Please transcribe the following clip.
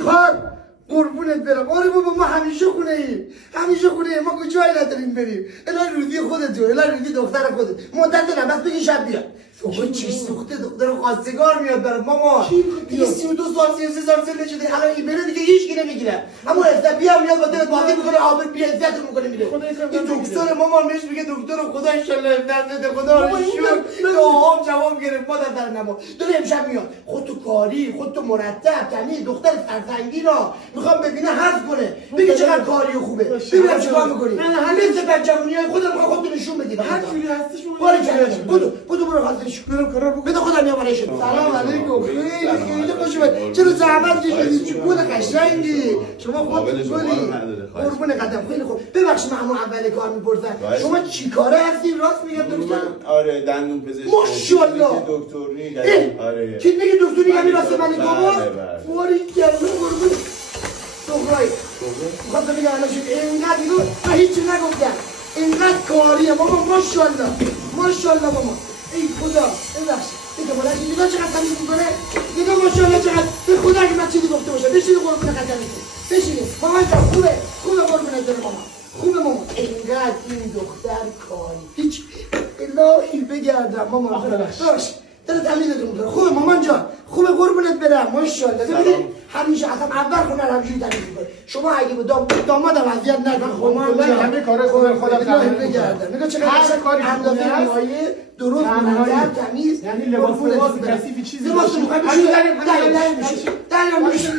چیکار قربونت برم آره بابا ما همیشه خونه ایم ما کجایی نداریم بریم الهی روزی خودتو الهی روزی دختر خودت مدت نه بس بگی شب بیاد بابا چی سوخته دختر خواستگار میاد برات ماما دیگه 32 سال 33 سال سن شده الان این بره دیگه هیچ کی نمیگیره اما اصلا بیا میاد با دلت بازی میکنه آبر بی عزت میکنه میره این دکتر ماما بهش میگه دکتر خدا ان شاء الله نده خدا رو شکر تو جواب گرفت ما در نما داره امشب میاد خودتو کاری خودتو مرتب تمیز دختر سرسنگی را میخوام ببینه حرف کنه بگه چقدر کاری خوبه ببینم چیکار میکنی مثل بچه‌مونیای خودم میخوام خودتو نشون بدی هر جوری هستش باری کردم بودو برو خاطرش برو کارا بده خودم میام شد سلام علیکم خیلی خوش اومد چرا زحمت کشیدی چوبون قشنگی شما خودتون گلی قربون قدم خیلی خوب ببخشید من همون اول کار میپرسم شما چیکاره هستین راست میگم دکتر آره دندون پزشک ماشاءالله دکتری آره کی میگه دکتری همین راست من بابا باری کردم قربون دکترای خاطر میگم الان شد اینقدر اینو من هیچی نگفتم اینقدر کاریه بابا ماشاءالله ماما ای خدا ببخشید دیگه بالا نگاه چقدر تمیز میکنه نگاه ماشاءالله چقدر به خدا اگه من چیزی گفته باشه بشینید قربون قدمتون بشینید ماما جان خوبه قربونت برم ماما خوبه ماما اینقدر این دختر کاری هیچ الهی بگردم ماما ببخشید داره تمیزتون میکنه خوبه مامان جان خوبه قربونت برم ماشاءالله ببینید همیشه اصلا اول خونه رو همینجوری تمیز میکنه شما اگه به دامادم اذیت نکنید مامان جان همه کار خودم تمیز بگردم نگاه چقدر هر کاری اندازه مایه درست منظم تمیز یعنی لباس کثیفی چیزی لباس میخوای بشوری در میشه